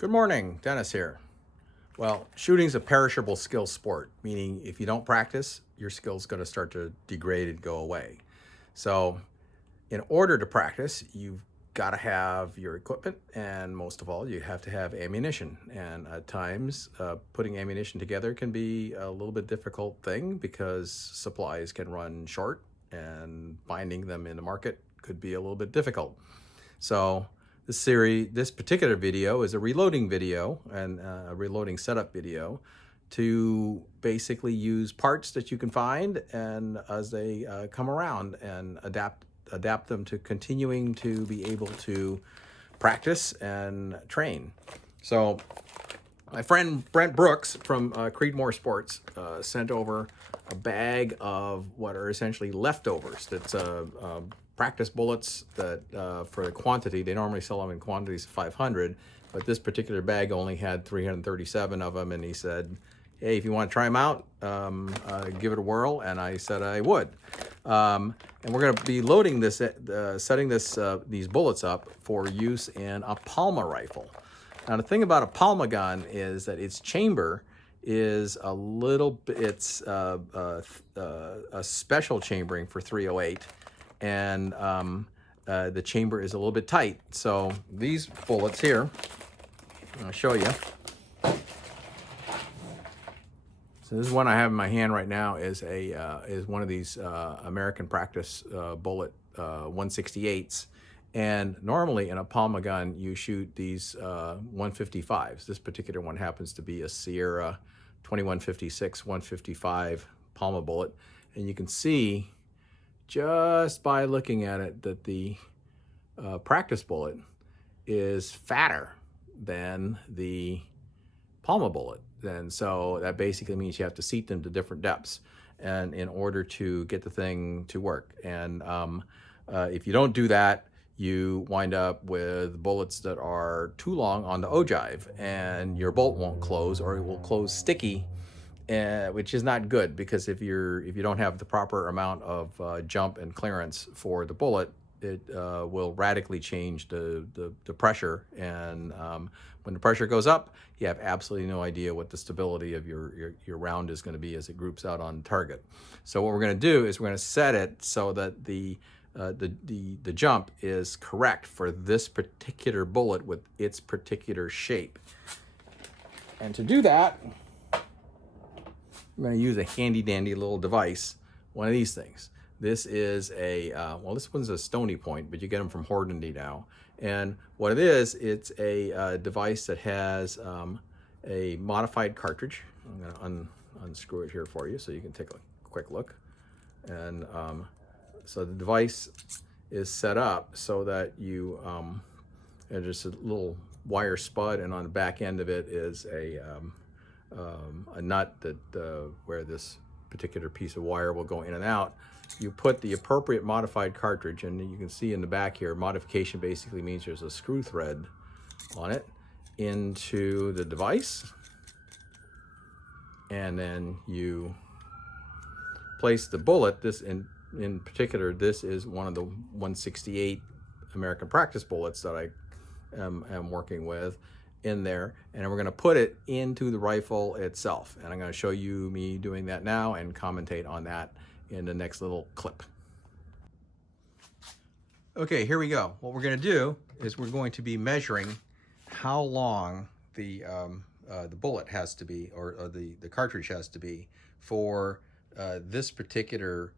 Good morning, Dennis here. Well, shooting's a perishable skill sport, meaning if you don't practice, your skill's going to start to degrade and go away. So, in order to practice, you've got to have your equipment, and most of all, you have to have ammunition. And at times, putting ammunition together can be a little bit difficult thing because supplies can run short, and finding them in the market could be a little bit difficult. So, this particular video is a reloading video and a reloading setup video to basically use parts that you can find and as they come around and adapt them to continuing to be able to practice and train. So my friend Brent Brooks from Creedmoor Sports sent over a bag of what are essentially leftovers. That's practice bullets that for the quantity, they normally sell them in quantities of 500, but this particular bag only had 337 of them, and he said, hey, if you want to try them out, give it a whirl, and I said I would. And we're going to be loading this, setting these bullets up for use in a Palma rifle. Now, the thing about a Palma gun is that its chamber is a little bit, it's a special chambering for 308, and the chamber is a little bit tight. So these bullets here, I'll show you. So this is one I have in my hand right now is one of these American practice bullet 168s. And normally in a Palma gun, you shoot these 155s. This particular one happens to be a Sierra 2156 155 Palma bullet. And you can see just by looking at it that the practice bullet is fatter than the Palma bullet. And so that basically means you have to seat them to different depths and in order to get the thing to work. And if you don't do that, you wind up with bullets that are too long on the ogive and your bolt won't close, or it will close sticky, which is not good, because if you don't have the proper amount of jump and clearance for the bullet, it will radically change the pressure, and when the pressure goes up, you have absolutely no idea what the stability of your round is going to be as it groups out on target. So what we're going to do is we're going to set it so that the jump is correct for this particular bullet with its particular shape. And to do that, I'm going to use a handy dandy little device, one of these things. This is this one's a Stony Point, but you get them from Hornady now. And what it is, it's a device that has a modified cartridge. I'm going to unscrew it here for you so you can take a quick look. And so the device is set up so that there's just a little wire spud, and on the back end of it is a nut that where this particular piece of wire will go in and out. You put the appropriate modified cartridge, and you can see in the back here, modification basically means there's a screw thread on it, into the device, and then you place the bullet. This in particular, this is one of the 168 American practice bullets that I am working with in there, and we're going to put it into the rifle itself, and I'm going to show you me doing that now and commentate on that in the next little clip. Okay, here we go. What we're going to do is we're going to be measuring how long the bullet has to be, or the cartridge has to be for this particular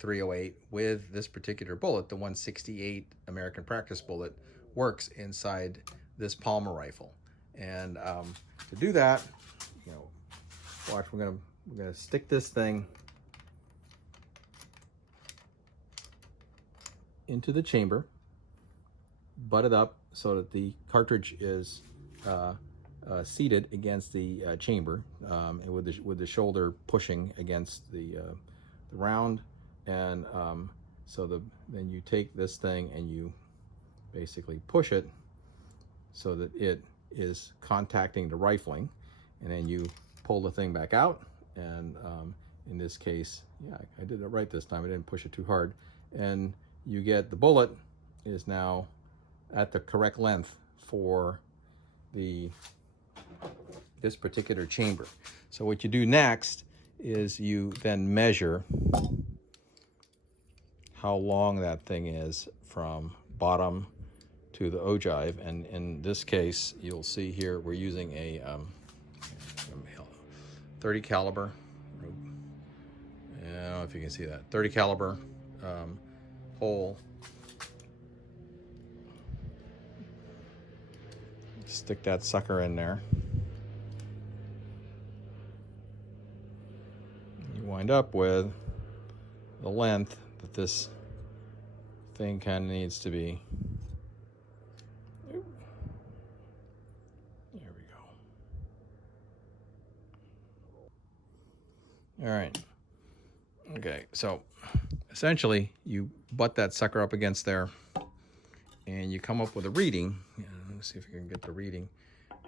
308 with this particular bullet. The 168 American practice bullet works inside this Palma rifle. And to do that, watch, we're gonna stick this thing into the chamber, butt it up so that the cartridge is seated against the chamber, and with the shoulder pushing against the round. And then you take this thing and you basically push it so that it is contacting the rifling, and then you pull the thing back out, and in this case, yeah, I did it right this time. I didn't push it too hard, and you get the bullet is now at the correct length for this particular chamber. So what you do next is you then measure how long that thing is from bottom to the ogive, and in this case you'll see here we're using a 30 caliber. I don't know if you can see that 30 caliber hole. Stick that sucker in there. You wind up with the length that this thing kind of needs to be. There we go. All right. Okay, so essentially you butt that sucker up against there and you come up with a reading. Let me see if you can get the reading.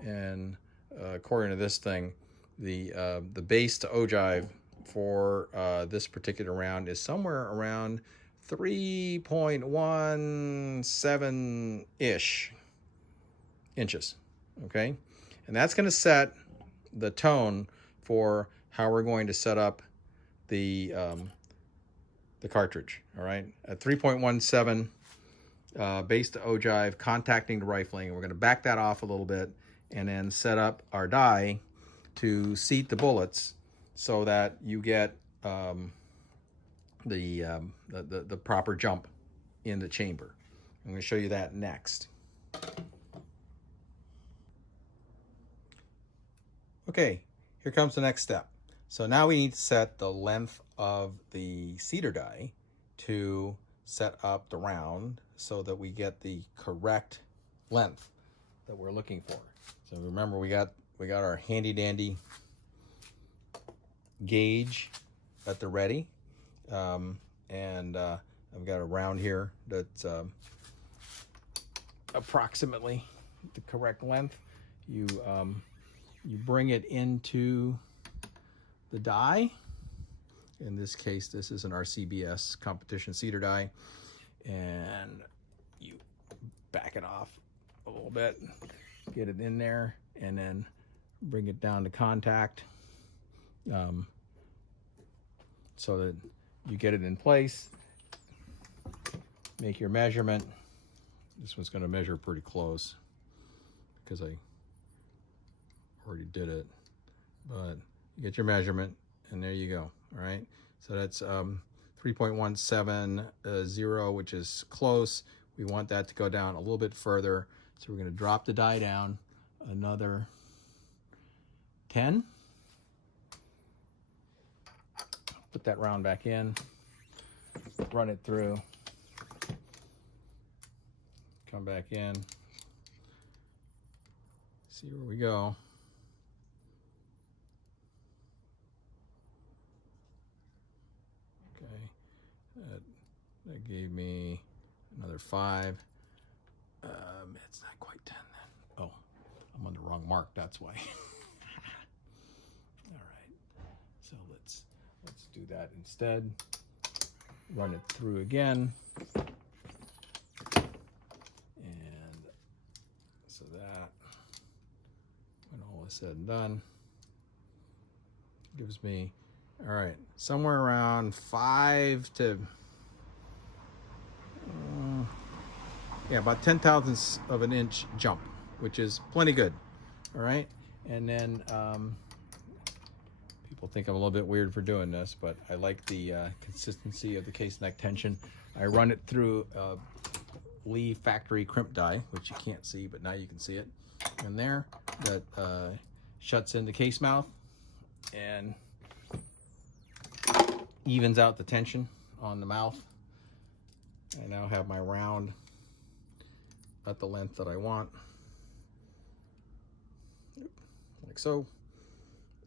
And according to this thing, the base to ogive for this particular round is somewhere around 3.17-ish inches, okay? And that's going to set the tone for how we're going to set up the cartridge, all right? At 3.17 base to ogive, contacting the rifling, and we're going to back that off a little bit and then set up our die to seat the bullets so that you get the proper jump in the chamber. I'm going to show you that next. Okay, here comes the next step. So now we need to set the length of the seater die to set up the round so that we get the correct length that we're looking for. So remember, we got our handy dandy gauge at the ready, and I've got a round here that's approximately the correct length. You bring it into the die. In this case, this is an RCBS competition seater die, and you back it off a little bit, get it in there, and then bring it down to contact, so that you get it in place. Make your measurement. This one's going to measure pretty close because I already did it, but you get your measurement and there you go. All right, so that's 3.170, which is close. We want that to go down a little bit further, so we're going to drop the die down another 10. Put that round back in, run it through, come back in, see where we go. Okay, that gave me another 5. It's not quite 10 then. Oh, I'm on the wrong mark, that's why. All right, so let's do that instead. Run it through again. And so that, when all is said and done, gives me, all right, somewhere around 5 to, yeah, about 0.10 of an inch jump, which is plenty good. All right, and then people think I'm a little bit weird for doing this, but I like the consistency of the case neck tension. I run it through a Lee factory crimp die, which you can't see, but now you can see it. And there, that shuts in the case mouth and evens out the tension on the mouth. I now have my round at the length that I want, like so.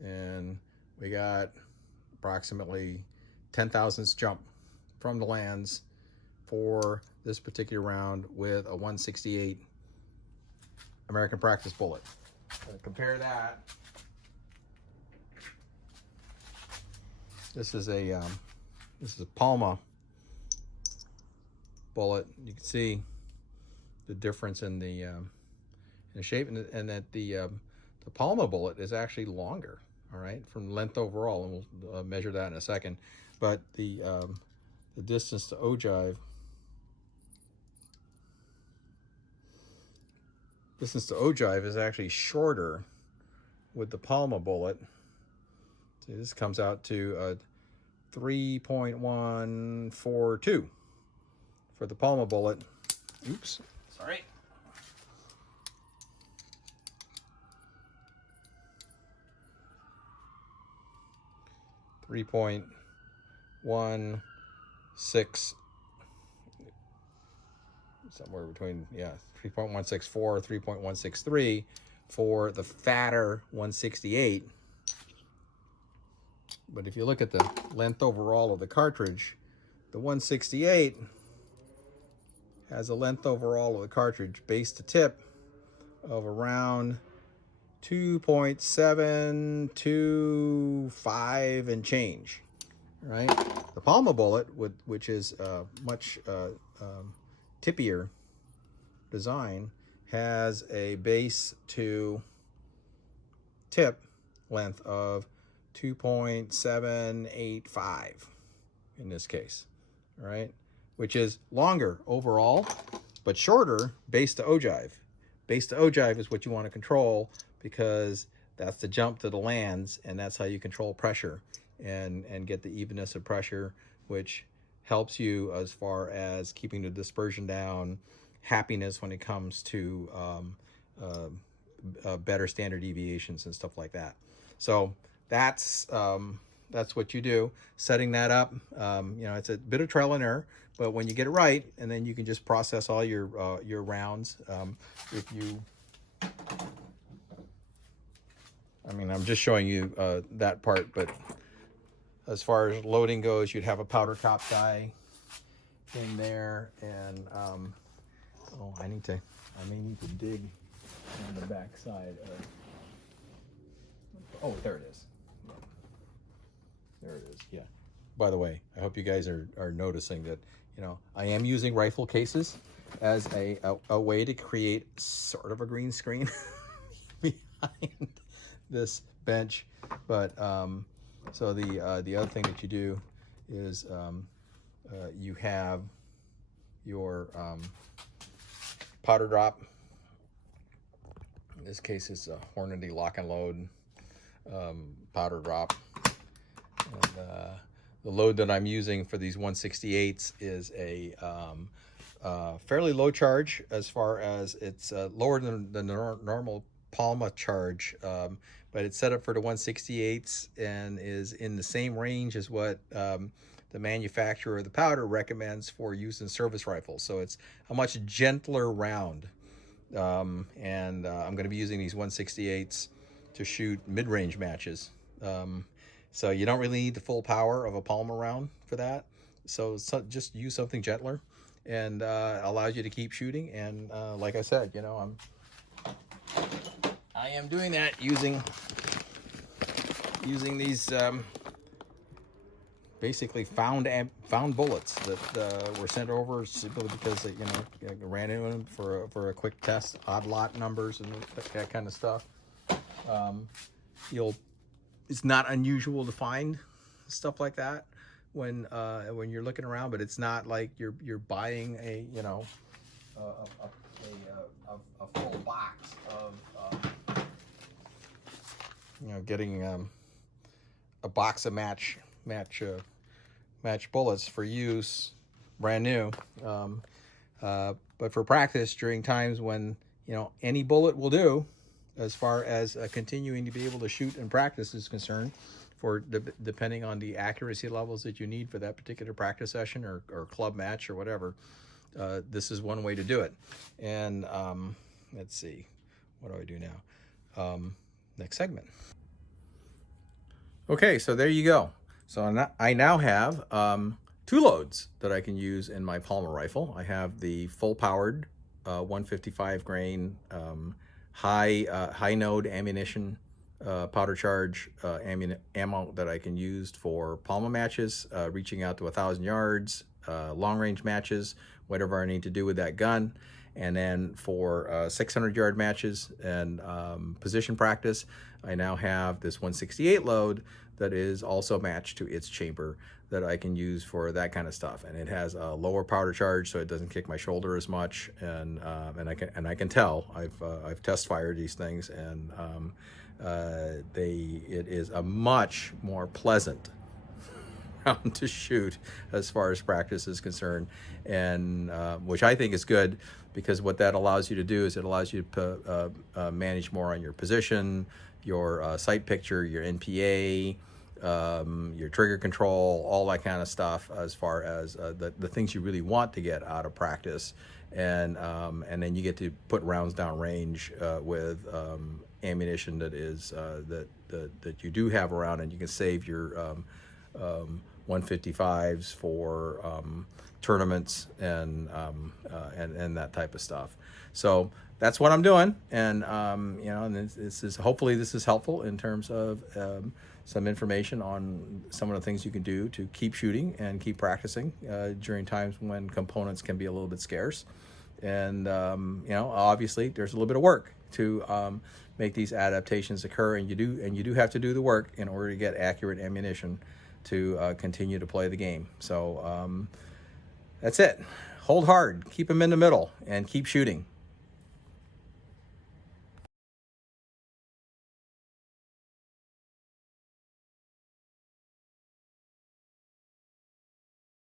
And we got approximately 0.10 jump from the lands for this particular round with a 168 American practice bullet. Compare that. This is a Palma bullet. You can see the difference in the in shape, and that the Palma bullet is actually longer. All right, from length overall, and we'll measure that in a second. But the distance to ogive. Distance to ogive is actually shorter with the Palma bullet. So this comes out to 3.142 for the Palma bullet. Oops, sorry. .16, somewhere between 3.164 3.163 for the fatter 168. But if you look at the length overall of the cartridge, the 168 has a length overall of the cartridge base to tip of around 2.725 and change, right? The Palma bullet, which is much tippier design, has a base to tip length of 2.785 in this case, right? Which is longer overall, but shorter base to ogive. Base to ogive is what you want to control, because that's the jump to the lands, and that's how you control pressure and get the evenness of pressure, which helps you as far as keeping the dispersion down, happiness when it comes to better standard deviations and stuff like that. So that's what you do, setting that up. It's a bit of trial and error, but when you get it right, and then you can just process all your rounds. If you, I'm just showing you that part, but as far as loading goes, you'd have a powder top die in there, and I may need to dig on the back side of, there it is. There it is, yeah. By the way, I hope you guys are noticing that, I am using rifle cases as a way to create sort of a green screen behind this bench. But so the other thing that you do is you have your powder drop. In this case, it's a Hornady lock and load powder drop. And the load that I'm using for these 168s is a fairly low charge, as far as it's lower than the normal Palma charge, but it's set up for the 168s and is in the same range as what the manufacturer of the powder recommends for use in service rifles. So it's a much gentler round, and I'm going to be using these 168s to shoot mid-range matches. So you don't really need the full power of a Palma round for that. So just use something gentler, and allows you to keep shooting. And like I said, I am doing that using these basically found bullets that were sent over simply because I ran into them for a quick test, odd lot numbers and that kind of stuff. It's not unusual to find stuff like that when you're looking around, but it's not like you're buying a full box of getting a box of match bullets for use brand new. But for practice during times when any bullet will do, as far as continuing to be able to shoot and practice is concerned, for depending on the accuracy levels that you need for that particular practice session or club match or whatever, this is one way to do it. And let's see, what do I do now? Next segment. Okay, so there you go. So I now have two loads that I can use in my Palma rifle. I have the full-powered 155 grain high node ammunition powder charge ammo that I can use for Palma matches, reaching out to 1,000 yards, long range matches, whatever I need to do with that gun. And then for 600-yard matches and position practice, I now have this 168 load that is also matched to its chamber that I can use for that kind of stuff. And it has a lower powder charge, so it doesn't kick my shoulder as much. And I can tell I've test fired these things, and it is a much more pleasant round to shoot as far as practice is concerned, and which I think is good, because what that allows you to do is it allows you to manage more on your position, your sight picture, your NPA, your trigger control, all that kind of stuff, as far as the things you really want to get out of practice. And then you get to put rounds down range with ammunition that is that you do have around, and you can save your 155s for tournaments and that type of stuff. So that's what I'm doing, and and this is, hopefully this is helpful in terms of some information on some of the things you can do to keep shooting and keep practicing during times when components can be a little bit scarce. And obviously there's a little bit of work to make these adaptations occur, and you do have to do the work in order to get accurate ammunition to continue to play the game. So that's it. Hold hard, keep them in the middle, and keep shooting.